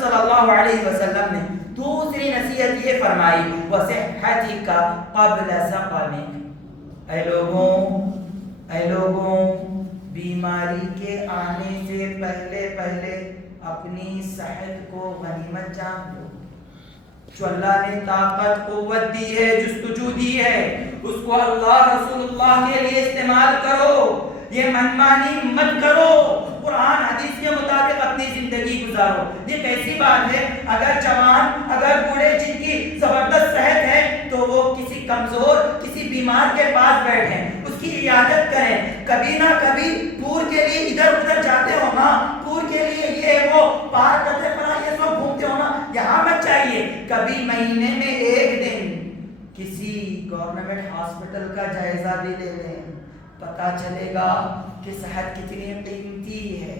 صلی اللہ علیہ وسلم نے دوسری نصیحت یہ فرمائی وَصِحَّتِكَ قَبْلَ سَقَمِكَ، اے لوگوں بیماری کے آنے سے پہلے پہلے اپنی صحت کو غنیمت جان لو۔ جو اللہ نے طاقت قوت دی ہے، جستجو دی ہے، اس کو اللہ رسول اللہ کے لیے استعمال کرو، یہ منمانی مت کرو، قرآن حدیث کے مطابق اپنی زندگی گزارو۔ یہ کیسی بات ہے، اگر جوان اگر بوڑھے جن کی زبردست صحت ہے تو وہ کسی کمزور کسی بیمار کے پاس بیٹھیں، اس کی عیادت کریں، کبھی نہ کبھی ٹور کے لیے ادھر ادھر جاتے ہو نا، ٹور کے لیے یہ وہ پارک کرتے پڑا یہ سب گھومتے ہو نا، یہاں مت چاہیے، کبھی مہینے میں ایک دن کسی گورنمنٹ ہاسپٹل کا جائزہ بھی لے لیں، پتا چلے گا کہ صحت کتنی قیمتی ہے۔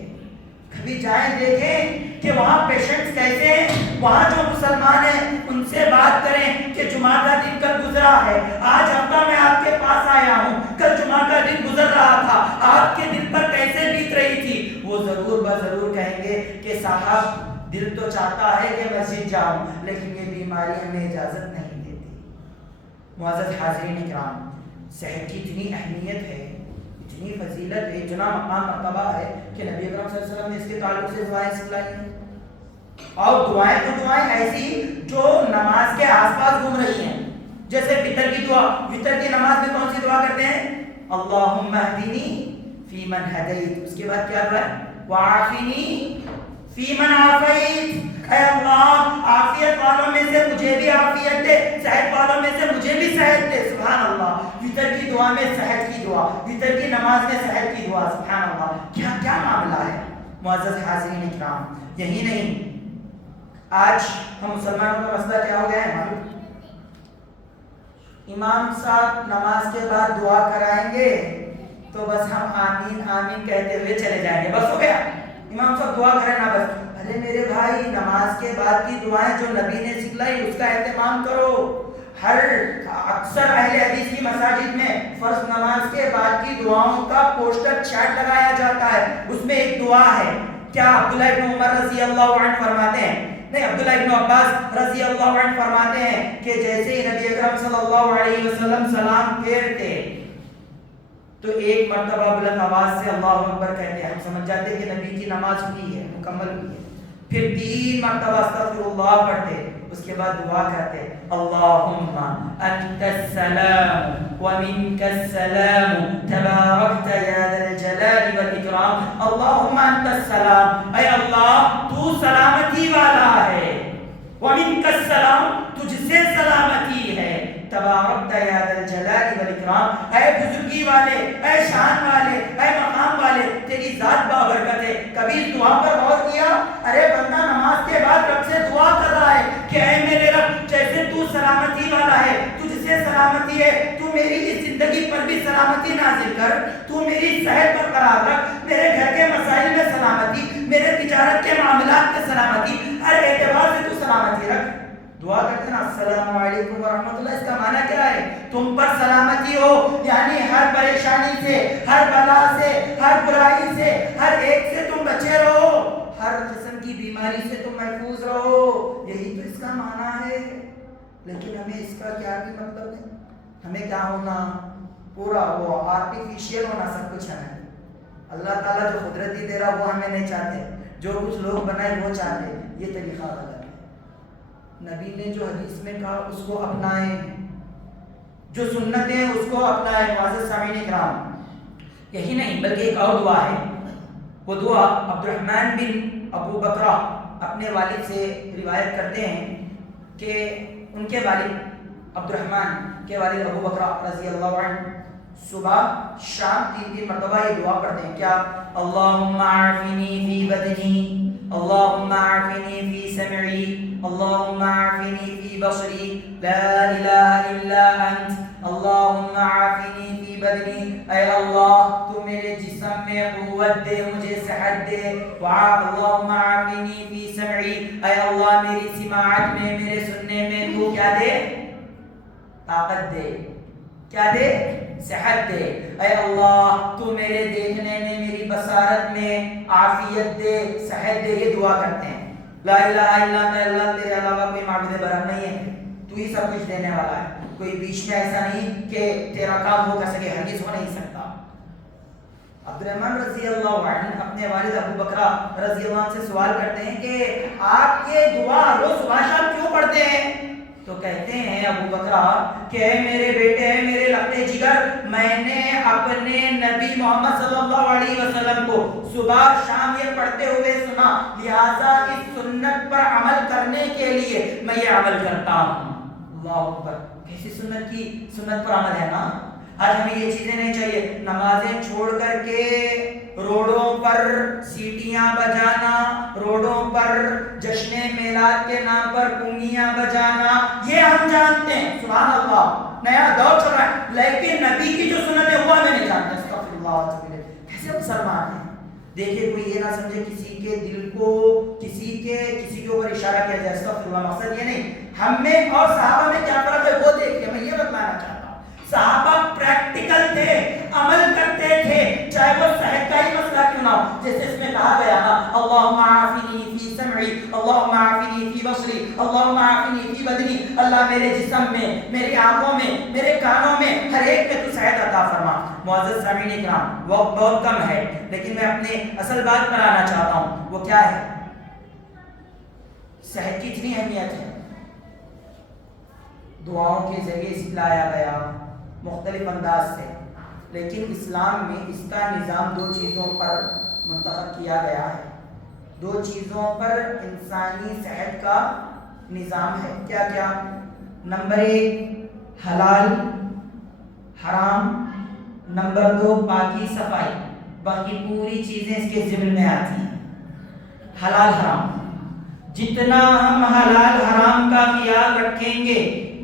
کبھی جائیں دیکھیں کہ وہاں پیشنٹس کیسے ہیں، وہاں جو مسلمان ہیں ان سے بات کریں کہ جمعہ کا دن کل گزرا ہے، آج ہفتہ میں آپ کے پاس آیا ہوں، کل جمعہ کا دن گزر رہا تھا، آپ کے دل پر کیسے بیت رہی تھی۔ وہ ضرور ضرور کہیں گے کہ صاحب دل تو چاہتا ہے کہ مسجد جاؤں لیکن یہ بیماری ہمیں اجازت نہیں دیتی۔ معزز حاضرین کرام، صحت کی اتنی اہمیت ہے، اتنی فضیلت ہے، اتنا مقام مرتبہ ہے کہ نبی اکرم صلی اللہ علیہ وسلم نے اس کے تعلق سے دعائیں سکھلائی ہیں، اور دعائیں تو دعائیں ایسی جو نماز کے آس پاس گھوم رہی ہیں، جیسے فطر کی دعا، فطر کی نماز میں کون سی دعا کرتے ہیں؟ اللہم اہدنی فی من ہدیت، اس کے بعد کیا دعا ہے؟ وعافنی فی من عافیت، اے اللہ عافیت والوں میں سے مجھے بھی عافیت دے، صحت والوں میں سے مجھے بھی صحت دے۔ سبحان اللہ، وتر کی دعا میں صحت کی دعا، وتر کی نماز میں صحت کی دعا، سبحان اللہ، کیا کیا معاملہ ہے۔ معزز حاضرین اکرام، یہی نہیں، آج ہم مسلمانوں کا مسئلہ کیا ہو گیا ہے معلوم؟ امام صاحب نماز کے بعد دعا کرائیں گے تو بس ہم آمین آمین کہتے ہوئے چلے جائیں گے، بس ہو گیا، امام صاحب دعا کریں نا بس۔ ارے میرے بھائی، نماز کے بعد کی دعائیں جو نبی نے سکھلائی اس کا اہتمام کرو۔ اکثر اہل حدیث کی مساجد میں فرض نماز کے بعد کی دعاؤں کا پوسٹر چارٹ لگایا جاتا ہے، اس میں ایک دعا ہے، کیا عبداللہ ابن عمر رضی اللہ عنہ فرماتے ہیں، نہیں عبداللہ ابن عباس رضی اللہ عنہ فرماتے ہیں کہ جیسے ہی نبی اکرم صلی اللہ علیہ وسلم سلام پھیرتے تو ایک مرتبہ بلند آواز سے اللہ اکبر کہتے ہیں، ہم سمجھ جاتے ہیں کہ نبی کی نماز ہوئی ہے، مکمل ہوئی ہے، پھر 3 مرتبہ استغفر اللہ پڑھتے، اس کے بعد دعا کرتے، اللہم انت السلام ومنک السلام تبارکت یا ذا الجلال والاکرام، اللہم انت السلام، اے اللہ تو سلامتی والا ہے، ومنک السلام تجھ سے سلامتی ہے، تبارکت یا ذا الجلال والاکرام، اے بزرگی والے، اے شان والے، اے مقام والے، تیری ذات بابرکت ہے۔ کبھی اس دعا پر غور کیا؟ ارے بندہ نماز کے بعد رب سے دعا کر رہا ہے کہ اے میرے رب، جیسے تو سلامتی والا ہے، تجھ سے سلامتی ہے، تو میری اس زندگی پر بھی سلامتی نازل کر، تو میری صحت برقرار رکھ، میرے گھر کے مسائل میں سلامتی، میرے تجارت کے معاملات میں سلامتی، ہر اعتبار سے تو سلامتی رکھ۔ دعا کرتے نا السلام علیکم ورحمۃ اللہ، اس کا معنی کیا ہے؟ تم پر سلامتی ہو، یعنی ہر پریشانی سے، ہر بلا سے، ہر برائی سے، ہر ایک سے تم بچے رہو، ہر قسم کی بیماری سے تم محفوظ رہو، یہی تو اس کا معنی ہے۔ لیکن ہمیں اس کا کیا بھی مطلب ہے، ہمیں کیا ہونا، پورا وہ آرٹیفیشیل ہونا سب کچھ ہمیں، اللہ تعالیٰ جو قدرتی دے رہا وہ ہمیں نہیں چاہتے، جو کچھ لوگ بنائے وہ چاہتے، یہ طریقہ غلط ہے۔ نبی نے جو حدیث میں کہا اس کو اپنائیں، جو سنت ہے اس کو اپنائیں۔ معزز سامعین کرام، یہی نہیں بلکہ ایک اور دعا ہے، وہ دعا عبد الرحمن بن ابو بکرہ اپنے والد سے روایت کرتے ہیں کہ ان کے والد عبد الرحمن کے والد ابو بکرہ رضی اللہ عنہ صبح شام 3 مرتبہ یہ دعا پڑھتے ہیں، کیا؟ اللہم عافنی فی بدنی، اللہم عافنی فی سمعی، اللہم عافنی فی بصری، لا الہ الا انت، اللہم عافنی فی بدنی، اے اللہ تو میرے جسم میں قوت دے، مجھے صحت دے، اللہم عافنی فی سمعی، اے اللہ میری سماعت میں، میرے سننے میں تو کیا دے؟ طاقت دے، کیا دے؟ صحت دے، اے اللہ تو میرے دیکھنے میں، میری بصارت میں عافیت دے، صحت دے، یہ دعا کرتے ہیں۔ لا الہ الا انت، اللہ تیرے علاوہ کوئی معبود برحق نہیں ہے، تو ہی سب کچھ دینے والا ہے، کوئی بیچ میں ایسا نہیں کہ تیرا کام ہو کر سکے، ہرگز ہو نہیں سکتا۔ عبد الرحمن رضی اللہ عنہ اپنے والد ابو بکرہ رضی اللہ عنہ سے سوال کرتے ہیں کہ آپ یہ دعا روز صبح شام کیوں پڑھتے ہیں؟ تو کہتے ہیں ابو بکرہ کہ اے میرے بیٹے، اے میرے لقتے جگر، میں نے اپنے نبی محمد صلی اللہ علیہ وسلم کو صبح شام یہ پڑھتے ہوئے سنا، لہذا اس سنت پر عمل کرنے کے لیے میں یہ عمل کرتا ہوں۔ اللہ اکبر، کیسی سنت پر عمل ہے نا۔ آج ہمیں یہ چیزیں نہیں چاہیے، نمازیں چھوڑ کر کے روڈوں پر سیٹیاں بجانا، روڈوں پر جشن میلاد کے نام پر کنگیاں بجانا، یہ ہم جانتے ہیں، سبحان اللہ، نیا دور چل رہا ہے، لیکن نبی کی جو سنت ہے وہ ہمیں نہیں جانتے۔ استغفر اللہ، کیسے مسلمان ہیں؟ دیکھیے کوئی یہ نہ سمجھے کسی کے دل کو کسی کے اوپر اشارہ کیا جائے، استغفر اللہ، مقصد یہ نہیں۔ ہم میں اور صحابہ میں کیا فرق ہے وہ دیکھیے، میں یہ بتلانا چاہتا ہوں۔ صحابہ پریکٹیکل تھے، عمل کرتے تھے، چاہے وہ صحت کا ہی مسئلہ کیوں نہ ہو، جیسے اس میں کہا گیا نا، اللہم عافنی فی سمعی، اللہم عافنی فی بصری، اللہم عافنی فی بدنی، اللہ میرے جسم میں، میری آنکھوں میں، میرے کانوں میں، ہر ایک میں تو صحت عطا فرما۔ معزز سامعین اکرام، وقت بہت کم ہے لیکن میں اپنے اصل بات پر آنا چاہتا ہوں، وہ کیا ہے؟ صحت کی اتنی اہمیت ہے، دعاؤں کے ذریعے سکھلایا گیا مختلف انداز سے، لیکن اسلام میں اس کا نظام دو چیزوں پر منتخب کیا گیا ہے، دو چیزوں پر انسانی صحت کا نظام ہے۔ کیا کیا؟ نمبر ایک حلال حرام، نمبر دو پاکی صفائی، باقی پوری چیزیں اس کے ضمن میں آتی ہیں۔ حلال حرام، جتنا ہم حلال حرام کا خیال رکھیں گے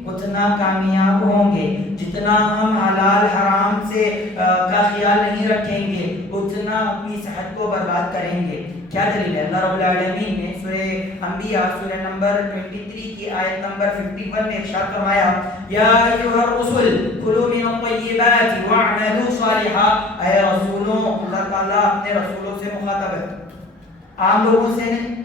اتنا کامیاب ہوں گے، جتنا ہم حلال حرام سے کا خیال نہیں رکھیں گے اتنا اپنی صحت کو برباد کریں گے۔ کیا دلیل ہے؟ اللہ رب العالمین نے سورہ انبیاء سورہ نمبر 23 کی آیت نمبر 51 میں ارشاد فرمایا، یا ایھا الرسل کلوا من الطیبات واعملوا صالحا، اے رسولوں، اللہ تعالیٰ اپنے رسولوں سے مخاطب ہے، عام لوگوں سے نہیں،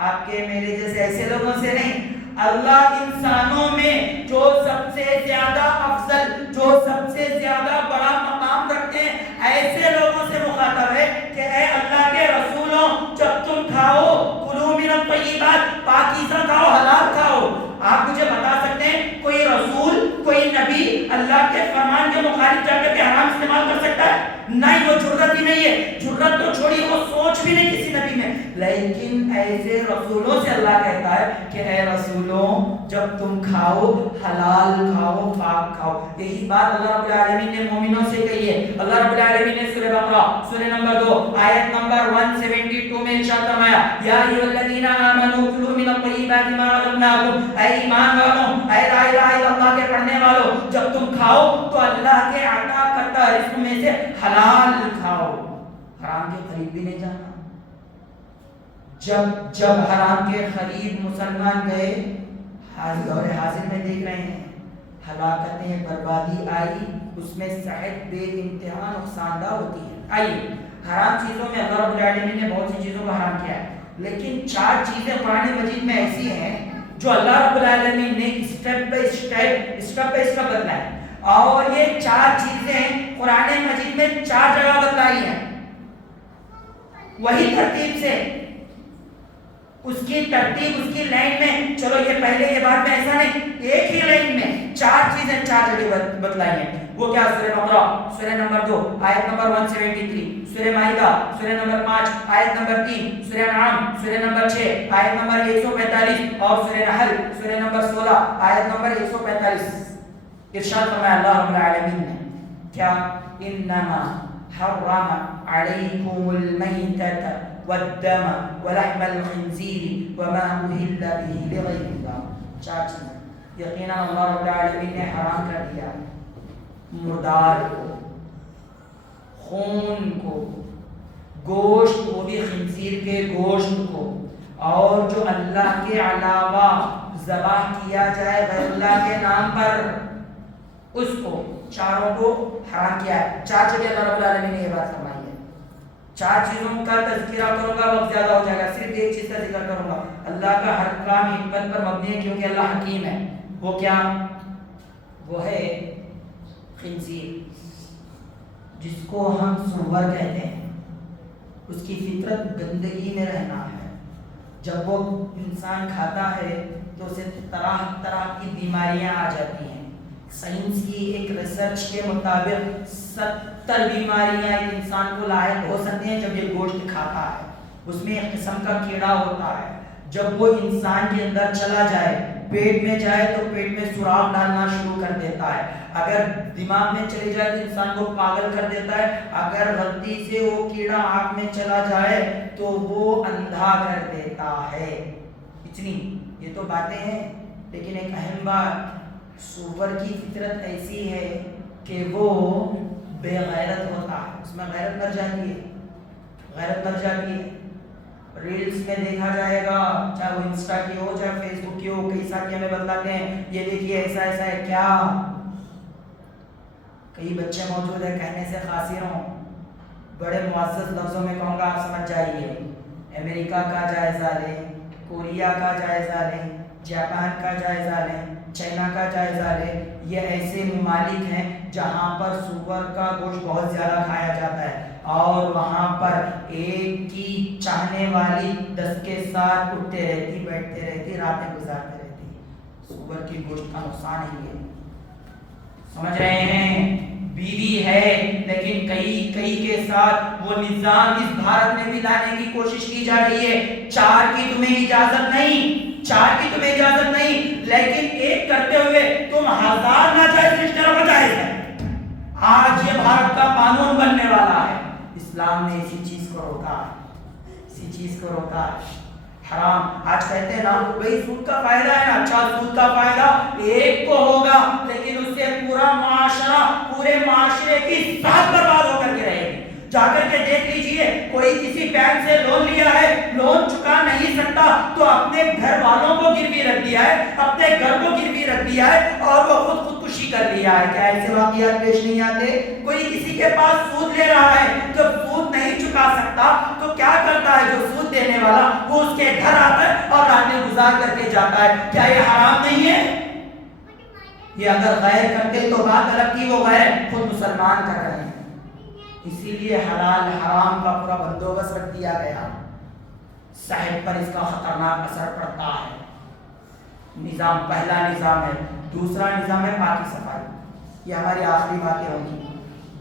آپ کے میرے جیسے ایسے لوگوں سے نہیں، اللہ انسانوں میں جو سب سے زیادہ افضل، جو سب سے زیادہ بڑا مقام رکھتے ہیں ایسے لوگوں سے مخاطب ہے کہ اے اللہ کے رسولوں، جب تم کھاؤ کلوا من الطیبات، پاکیزہ کھاؤ، حلال کھاؤ۔ آپ مجھے بتا سکتے ہیں کوئی رسول، کوئی نبی اللہ کے فرمان کے مخالف جا کر کے حرام استعمال کر سکتا ہے؟ نہیں، وہ جرت ہی نہیں ہے، جرت تو چھوڑیے وہ سوچ بھی نہیں کسی نبی میں، لیکن ایسے رسولوں سے اللہ کہتا ہے کہ اے رسولوں، جب تم کھاؤ حلال کھاؤ، پاک کھاؤ۔ یہی بات اللہ رب العالمین نے مومنوں سے کہی ہے۔ اللہ رب العالمین نے سورہ بقرہ سورہ نمبر 2 آیت نمبر 172 میں ارشاد فرمایا، یا ایھا الذین آمنوا کلوا من الطیبات ما رزقناکم، اے ایمان والوں، اے لا الہ الا اللہ کے پڑھنے والوں، جب تم کھاؤ تو اللہ کے عطا کردہ رزق میں سے حلال کھاؤ، حرام کے قریب بھی نہیں جانا۔ جب حرام کے قریب مسلمان گئے، دور حاضر میں دیکھ رہے ہیں ہلاکتیں، بربادی آئی، اس میں صحت بے انتہا نقصان دہ ہوتی ہے۔ آئیے، حرام چیزوں میں اللہ رب العالمین نے بہت سی چیزوں کو حرام کیا ہے، لیکن 4 چیزیں قرآن مجید میں ایسی ہیں جو اللہ رب العالمین نے اسٹیپ بائی اسٹیپ بتلائی، اور یہ 4 چیزیں قرآن مجید میں 4 جگہ بتلائی ہیں، وہی ترتیب سے، اس کی ترتیب، اس کی لائن میں، چلو یہ پہلے یہ بات میں ایسا نہیں، ایک ہی لائن میں 4 چیزیں 4 جگہ بتلائی ہیں۔ وہ کیا؟ سورہ بقرہ سورہ نمبر 2 آیت نمبر 173، سورہ مائدہ سورہ نمبر 5 آیت نمبر 3، سورہ انعام سورہ نمبر 6 آیت نمبر 145، اور سورہ نحل سورہ نمبر 16 آیت نمبر 145۔ ارشاد فرمایا اللہ رب العالمین نے، کیا؟ انما حرم علیکم المیتۃ والدم ولحم الخنزیر وما اہل به لغیر اللہ۔ 4 چیزیں یقیناً اللہ رب العالمین نے حرام کر دیا، مردار کو، خون کو، گوشت کو بھی، خنزیر کے گوشت کو، اور جو اللہ کے علاوہ ذبح کیا جائے غیر اللہ کے نام پر اس کو، چاروں کو حرام کیا ہے۔ 4 جگہ اللہ رب العالمین نے یہ بات فرمائی ہے۔ 4 چیزوں کا تذکرہ کروں گا وقت زیادہ ہو جائے گا، صرف ایک چیز کا ذکر کروں گا۔ اللہ کا ہر کام حکمت پر مبنی ہے کیونکہ اللہ حکیم ہے۔ وہ کیا؟ وہ ہے خنزیر، جس کو ہم سور کہتے ہیں۔ اس کی فطرت گندگی میں رہنا ہے۔ جب وہ انسان کھاتا ہے تو اسے طرح طرح کی بیماریاں آ جاتی ہیں۔ سائنس کی ایک ریسرچ کے مطابق 70 بیماریاں ایک انسان کو لاحق ہو سکتی ہیں جب یہ گوشت کھاتا ہے۔ اس میں ایک قسم کا کیڑا ہوتا ہے، جب وہ انسان کے اندر چلا جائے، پیٹ میں جائے تو پیٹ میں سوراخ ڈالنا شروع کر دیتا ہے۔ اگر دماغ میں چلی جائے تو انسان کو پاگل کر دیتا ہے۔ اگر غلطی سے وہ کیڑا آنکھ میں چلا جائے تو وہ اندھا کر دیتا ہے۔ اتنی یہ تو باتیں ہیں، لیکن ایک اہم بات، سور کی فطرت ایسی ہے کہ وہ بے غیرت ہوتا ہے، اس میں غیرت مر جاتی ہے، غیرت مر جاتی ہے۔ ریلز میں دیکھا جائے گا، چاہے وہ انسٹا کی ہو چاہے فیس بک کی ہو، کئی ساتھی ہمیں بتلاتے ہیں یہ دیکھیے ایسا ایسا ہے۔ کیا کئی بچے موجود ہیں کہنے سے قاصر ہوں، بڑے معزز لفظوں میں کہوں گا، آپ سمجھ جائیے۔ امریکہ کا جائزہ لیں، کوریا کا جائزہ لیں، جاپان کا جائزہ لیں، چائنا کا جائزہ لیں۔ یہ ایسے ممالک ہیں جہاں پر سور کا گوشت بہت زیادہ کھایا جاتا ہے، اور وہاں پر ایک کی چاہنے والی 10 کے ساتھ اٹھتے رہتی، بیٹھتے رہتی، راتیں گزارتے رہتی۔ سور کی گوشت کا نقصان ہی ہے، سمجھ رہے ہیں؟ بیوی ہے لیکن کئی کے ساتھ وہ نظام اس بھارت میں بھی لانے کی کوشش کی جا رہی ہے۔ 4 کی تمہیں اجازت نہیں، 4 کی تمہیں اجازت نہیں، لیکن ایک کرتے ہوئے تم 1000 ناجائز رشتے رکھو جائز ہے۔ آج یہ بھارت کا قانون بننے والا ہے۔ اسلام نے اسی چیز کو روکا ہے، اسی چیز کو روکا ہے۔ حرام آج کہتے ہیں نا بھئی سود کا فائدہ ہے نا، اچھا سود کا فائدہ ایک کو ہوگا لیکن اس سے پورا معاشرہ، پورے معاشرے کی صحت برباد ہو کر کے رہے گی۔ جا کر کے دیکھ لیجئے، کوئی کسی بینک سے لون لیا ہے، لون چکا نہیں سکتا تو اپنے گھر والوں کو گروی رکھ دیا ہے، اپنے گھر کو گروی رکھ دیا ہے، اور وہ خودکشی کر لیا ہے۔ کیا ایسے واقعات پیش نہیں آتے؟ کوئی کسی کے پاس سود لے رہا ہے، جب سود نہیں چکا سکتا تو کیا کرتا ہے جو سود دینے والا؟ وہ اس کے گھر آتا ہے اور راتیں گزار کر کے جاتا ہے۔ کیا یہ حرام نہیں ہے؟ یہ اگر غیر کرتے تو بات الگ تھی، وہ غیر خود مسلمان کر رہے ہیں۔ اسی لیے حلال حرام کا پورا بندوبست رکھ دیا گیا، صحت پر اس کا خطرناک اثر پڑتا ہے۔ نظام پہلا نظام ہے۔ دوسرا نظام ہے پاکی صفائی۔ یہ ہماری آخری باتیں ہوں گی۔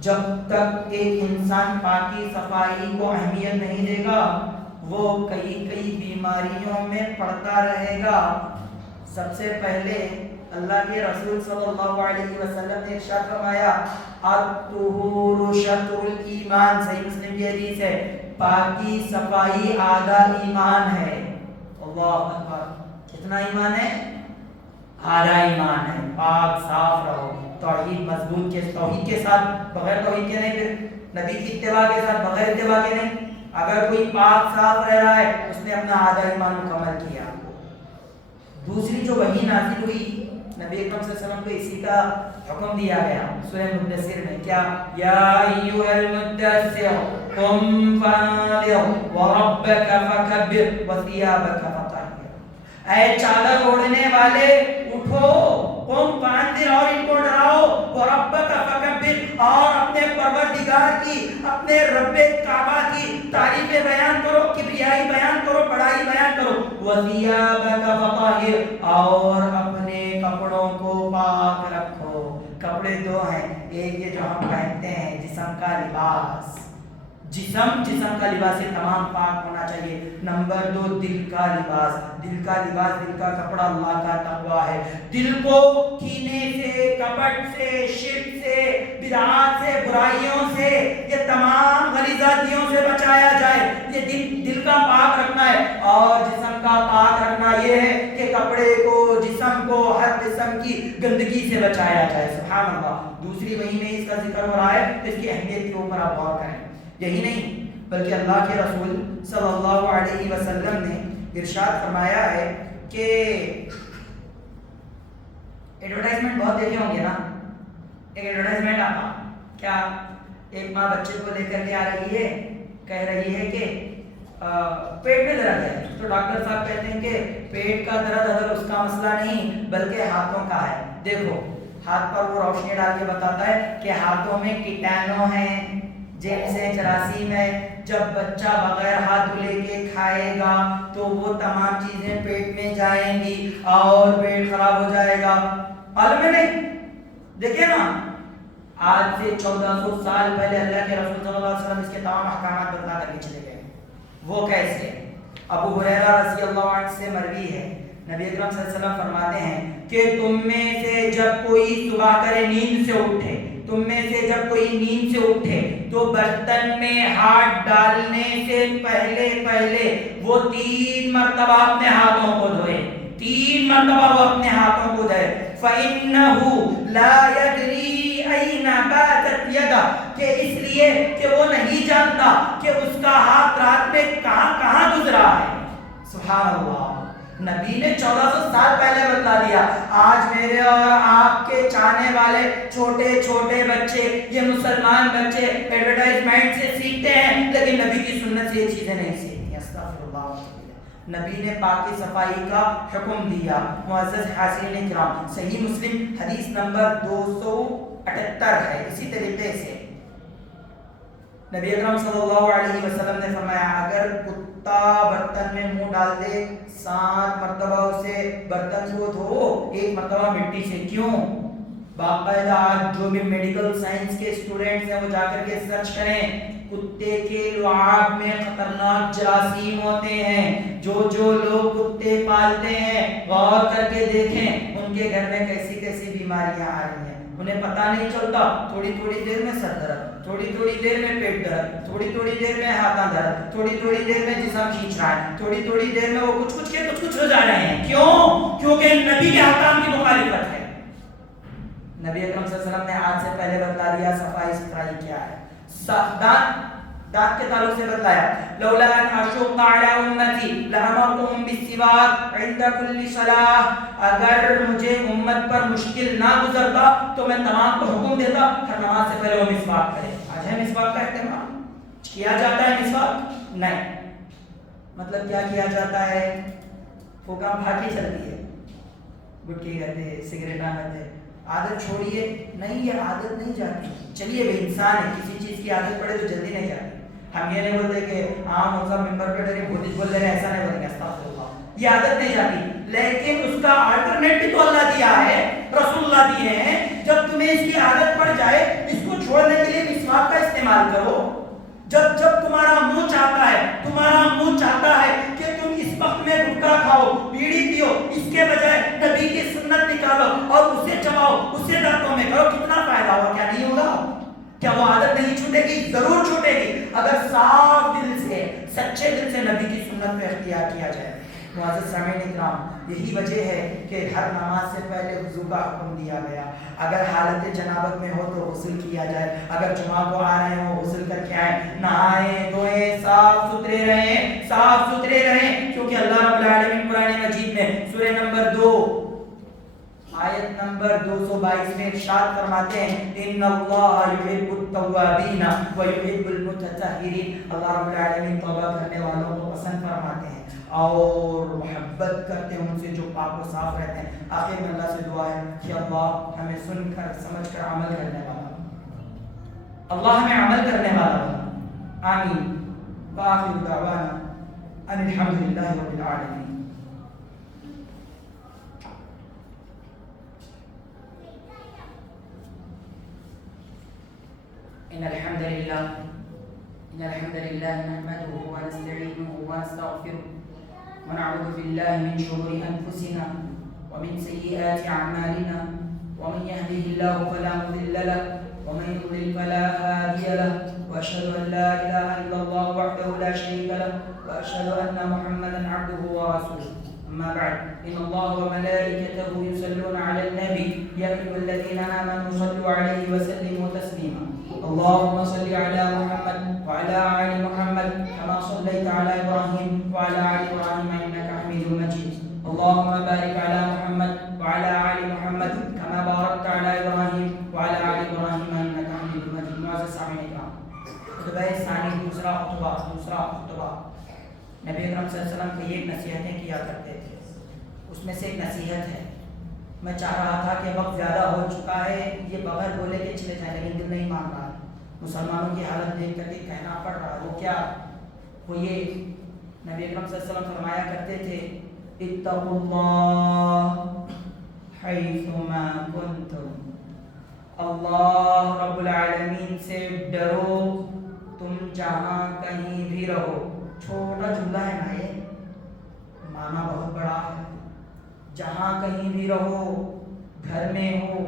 جب تک ایک انسان پاکی صفائی کو اہمیت نہیں دے گا وہ کئی بیماریوں میں پڑتا رہے گا۔ سب سے پہلے اللہ کے رسول صلی اللہ علیہ وسلم نے ارشاد فرمایا الطہور شطر الایمان، صحیح مسلم کی حدیث ہے، پاکی صفائی آدھا ایمان ہے۔ اللہ اکبر، کتنا ایمان ہے؟ آدھا ایمان ہے۔ پاک صاف رہو، توحید مضبوط کے توحید کے ساتھ، بغیر توحید کے نہیں، پھر نبی کی اتباع کے ساتھ، بغیر اتباع کے نہیں۔ اگر کوئی پاک صاف رہ رہا ہے اس نے اپنا آدھا ایمان مکمل کیا۔ دوسری جو وحی نازل ہوئی نبی اکرم صلی اللہ علیہ وسلم کو اسی کا حکم دیا گیا سورہ مدثر میں، کیا؟ یا ایھا المدثر قم فانذر وربک فکبر وثیابک فطہر، اے چادر اوڑھنے والے اٹھو، قم فانذر اور ان کو ڈراؤ، وربک فکبر اور اپنے پروردگار کی، اپنے رب کعبہ کی تعریفیں بیان کرو، کبریائی بیان کرو، بڑائی بیان کرو، وثیابک فطہر اور اپنے کپڑوں کو پاک رکھو۔ کپڑے دو ہیں، ایک یہ جو ہم پہنتے ہیں جسم کا لباس، جسم کا لباس سے تمام پاک ہونا چاہیے۔ نمبر 2 دل کا لباس، دل کا لباس، دل کا کپڑا اللہ کا تقویٰ ہے۔ دل کو کینے سے، کپٹ سے، شرک سے، بدعات سے، برائیوں سے، یہ تمام غریزاتیوں سے بچایا جائے، یہ دل کا پاک رکھنا ہے۔ اور جسم کا پاک رکھنا یہ ہے کہ کپڑے کو، جسم کو ہر قسم کی گندگی سے بچایا جائے۔ سبحان اللہ، دوسری وحی میں اس کا ذکر ہو رہا ہے، اس کی اہمیت کے اوپر آپ غور کریں۔ یہی نہیں بلکہ اللہ کے رسول صلی اللہ علیہ وسلم نے ارشاد فرمایا ہے کہ ایڈورٹائزمنٹ بہت دیکھے ہوں گے نا، ایک ایڈورٹائزمنٹ آتا، کیا؟ ایک ماں بچے کو لے کر کے آ رہی ہے کہہ رہی ہے کہ پیٹ میں درد ہے، تو ڈاکٹر صاحب کہتے ہیں کہ پیٹ کا درد اگر اس کا مسئلہ نہیں بلکہ ہاتھوں کا ہے، دیکھو ہاتھ پر وہ روشنی ڈال کے بتاتا ہے کہ ہاتھوں میں کیٹانو ہیں، جن سے جراثیم ہے، جب بچہ بغیر ہاتھ دھلے کے کھائے گا تو وہ تمام چیزیں پیٹ میں جائیں گی اور پیٹ خراب ہو جائے گا، معلوم ہے نہیں؟ دیکھیں نا، آج سے 1400 سال پہلے اللہ کے رسول صلی اللہ علیہ وسلم اس کے تمام احکامات بتا کر کے چلے گئے، وہ کیسے؟ ابو ہریرہ رضی اللہ عنہ سے مروی ہے، نبی اکرم صلی اللہ علیہ وسلم فرماتے ہیں کہ تم میں سے جب کوئی صبح کرے نیند سے اٹھے، تم میں سے جب کوئی نیند سے اٹھے تو برتن میں ہاتھ ڈالنے سے پہلے وہ 3 مرتبہ اپنے ہاتھوں کو دھوئے، 3 مرتبہ وہ اپنے ہاتھوں کو دھوئے، فَإِنَّهُ لَا يَدْرِي أَيْنَ بَاتَتْ يَدَهُ، کہ اس لیے کہ وہ نہیں جانتا کہ اس کا ہاتھ رات میں کہاں گزرا ہے۔ سبحان اللہ، نبی نے 1400 سال پہلے بتلا دیا، آج میرے اور آپ کے چاہنے والے چھوٹے چھوٹے بچے، یہ مسلمان بچے ایڈورٹائزمنٹ سے سیکھتے ہیں لیکن نبی کی سنت سے یہ چیزیں نہیں سیکھتی، استغفر اللہ۔ نبی نے پاکی صفائی کا حکم دیا۔ معزز حاضرین کرام، صحیح مسلم حدیث نمبر 278 ہے، اسی طریقے سے نبی اکرم صلی اللہ علیہ وسلم نے فرمایا اگر کتا برتن میں منہ ڈال دے 7 مرتبہ اسے برتن کو دھو، 1 مرتبہ مٹی سے، کیوں؟ باقاعدہ آج جو بھی میڈیکل سائنس کے اسٹوڈنٹس ہیں وہ جا کر کے سرچ کریں، کتے کے لعاب میں خطرناک جراثیم ہوتے ہیں، جو لوگ کتے پالتے ہیں غور کر کے دیکھیں ان کے گھر میں کیسی کیسی بیماریاں آ رہی ہیں، انہیں پتہ نہیں چلتا، تھوڑی دیر میں سر درد، تھوڑی دیر میں پیٹ درد، تھوڑی دیر میں ہاتھاں درد، تھوڑی دیر میں جسم کھینچ رہا ہے، تھوڑی دیر میں وہ کچھ ہو جا رہے ہیں، کیوں؟ کیونکہ نبی کے احکام کی مخالفت ہے۔ نبی اکرم صلی اللہ علیہ وسلم نے آج سے پہلے بتلا دیا صفائی ستھرائی کیا ہے، دانت کے تعلق سے بتلایا، لولا ان اشق علی امتی لامرتهم بالسواک عند كل صلاۃ، اگر مجھے امت پر مشکل نہ گزرتا تو میں تمام کو حکم دیتا ہر نماز سے پہلے وہ مسواک کرے۔ آج ہے مسواک کا اہتمام کیا جاتا ہے؟ مسواک نہیں، مطلب کیا کیا جاتا ہے؟ حکم بھاگی چلتی ہے، گٹکی کرتے، سگریٹاں کرتے، عادت چھوڑیے، نہیں یہ عادت نہیں جاتی، چلیے بے انسان ہے، کسی چیز کی عادت پڑے تو جلدی نہیں جاتی، ہم یہ نہیں بولتے کہ عام ہوتا ممبر پہ ڈرے بول رہے ہیں، ایسا نہیں بولیں گے، استغفر اللہ، یہ عادت نہیں جاتی، لیکن اس کا آلٹرنیٹ بھی تو اللہ دیا ہے، رسول اللہ دیے ہیں، جب تمہیں اس کی عادت پڑ جائے اس کو چھوڑنے کے لیے مسواک کا استعمال کرو، جب تمہارا منہ چاہتا ہے کہ تم اس وقت میں گٹکا کھاؤ، بیڑی پیو، اس کے بجائے نبی کی سنت نکالو اور اسے چباؤ، اسے دانتوں میں کرو، کتنا فائدہ ہوگا؟ کیا نہیں ہوگا؟ کیا وہ عادت نہیں چھوٹے گی؟ ضرور چھوٹے گی، اگر صاف دل سے سچے دل سے نبی کی سنت پہ اختیار کیا جائے۔ معزز سامعین اکرام، یہی وجہ ہے کہ ہر نماز سے پہلے وضو کا حکم دیا گیا، اگر حالت جنابت میں ہو تو غسل کیا جائے، اگر جمعہ کو آ رہے ہوں غسل کر کے آئیں، نہائیں دھوئیں، صاف ستھرے رہیں، کیونکہ اللہ رب العالمین قرآن مجید میں سورہ نمبر 2 آیت نمبر 222 میں ارشاد فرماتے ہیں ان اللہ یحب التوابین ویحب المتطہرین، اللہ رب العالمین توبہ کرنے والوں کو پسند فرماتے ہیں اور محبت کرتے ہیں ان سے جو پاک و صاف رہتے ہیں۔ آخر میں اللہ سے دعا ہے کہ اللہ ہمیں سن کر سمجھ کر عمل کرنے والا، اللہ ہمیں عمل کرنے والا بنا، آمین۔ وآخر دعوانا ان الحمد للہ رب العالمین۔ إن الحمد لله نحمده ونستعينه ونستغفره ونعوذ بالله من شرور أنفسنا ومن سيئات أعمالنا، ومن يهده الله فلا مضل له ومن يضلل فلا هادي له، وأشهد أن لا إله إلا الله وحده لا شريك له، وأشهد أن محمدا عبده ورسوله، أما بعد إن الله وملائكته يصلون على النبي يا أيها الذين آمنوا صلوا عليه وسلموا تسليما، اللهم صل على محمد وعلى آل محمد كما صليت على إبراهيم وعلى آل إبراهيم إنك حميد مجيد، اللهم بارك على محمد وعلى آل محمد كما باركت على إبراهيم وعلى آل إبراهيم إنك حميد مجيد۔ معزز سامعین، خطبہ ثانی دوسرا خطبہ نبی اکرم صلی اللہ علیہ وسلم کی ایک نصیحتیں کیا کرتے تھے، اس میں سے ایک نصیحت ہے، میں چاہ رہا تھا کہ وقت زیادہ ہو چکا ہے، یہ بغیر بولے کے چلے جائیں، لیکن دل نہیں مان رہا، مسلمانوں کی حالت دیکھ کر کے کہنا پڑ رہا ہے۔ وہ کیا؟ وہ یہ نبی اکرم صلی اللہ علیہ وسلم فرمایا کرتے تھے اتقوا اللہ حیثما کنتم، اللہ رب العالمین سے ڈرو تم جہاں کہیں بھی رہو۔ چھوٹا جملہ ہے نا، یہ معنی بہت بڑا ہے۔ جہاں کہیں بھی رہو، گھر میں ہو،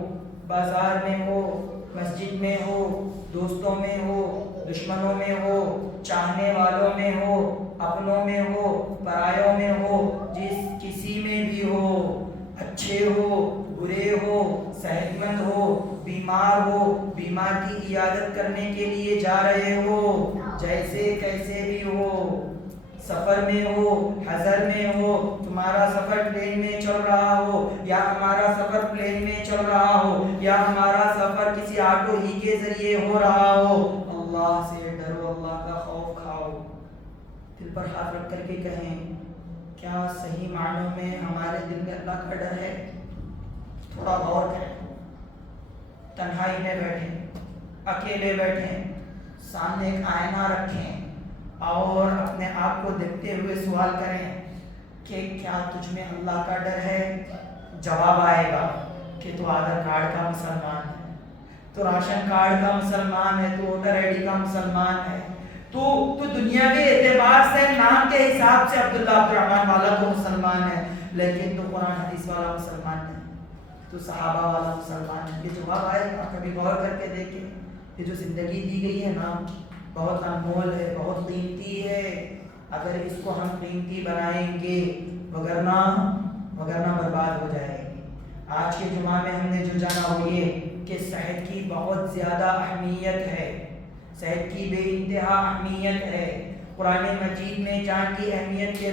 بازار میں ہو، مسجد میں ہو، دوستوں میں ہو، دشمنوں میں ہو، چاہنے والوں میں ہو، اپنوں میں ہو، پرایوں میں ہو، جس کسی میں بھی ہو، اچھے ہو، برے ہو، صحت مند ہو، بیمار ہو، بیمار کی عیادت کرنے کے لیے جا رہے ہو، جیسے کیسے بھی ہو، سفر میں ہو، حضر میں ہو، تمہارا سفر ٹرین میں چل رہا ہو، یا ہمارا سفر پلین میں چل رہا ہو، یا ہمارا سفر کسی آٹو ہی کے ذریعے ہو رہا ہو، اللہ سے ڈرو، اللہ کا خوف کھاؤ۔ دل پر ہاتھ رکھ کر کے کہیں، کیا صحیح معنوں میں ہمارے دل میں اللہ کا ڈر ہے؟ تھوڑا غور کریں، تنہائی میں بیٹھیں، اکیلے بیٹھیں، سامنے ایک آئینہ رکھیں اور اپنے آپ کو دیکھتے ہوئے سوال کریں کہ کیا تجھ میں اللہ کا ڈر ہے؟ جواب آئے گا کہ تو آدھار کارڈ کا مسلمان ہے، تو راشن کارڈ کا مسلمان ہے، تو ووٹر آئی ڈی کا مسلمان ہے، تو دنیاوی اعتبار سے نام کے حساب سے عبداللہ عبدالرحمن والا تو مسلمان ہے، لیکن تو قرآن حدیث والا مسلمان نہیں، تو صحابہ والا مسلمان ہے۔ یہ جواب آئے گا، کبھی غور کر کے دیکھیں۔ یہ جو زندگی دی گئی ہے نا، بہت انمول ہے، بہت قیمتی ہے، اگر اس کو ہم قیمتی بنائیں گے، وگرنہ برباد ہو جائے گی۔ آج کے جمعہ میں ہم نے جو جانا وہ یہ کہ صحت کی بہت زیادہ اہمیت ہے، صحت کی بے انتہا اہمیت ہے۔ قرآن مجید میں جان کی اہمیت کے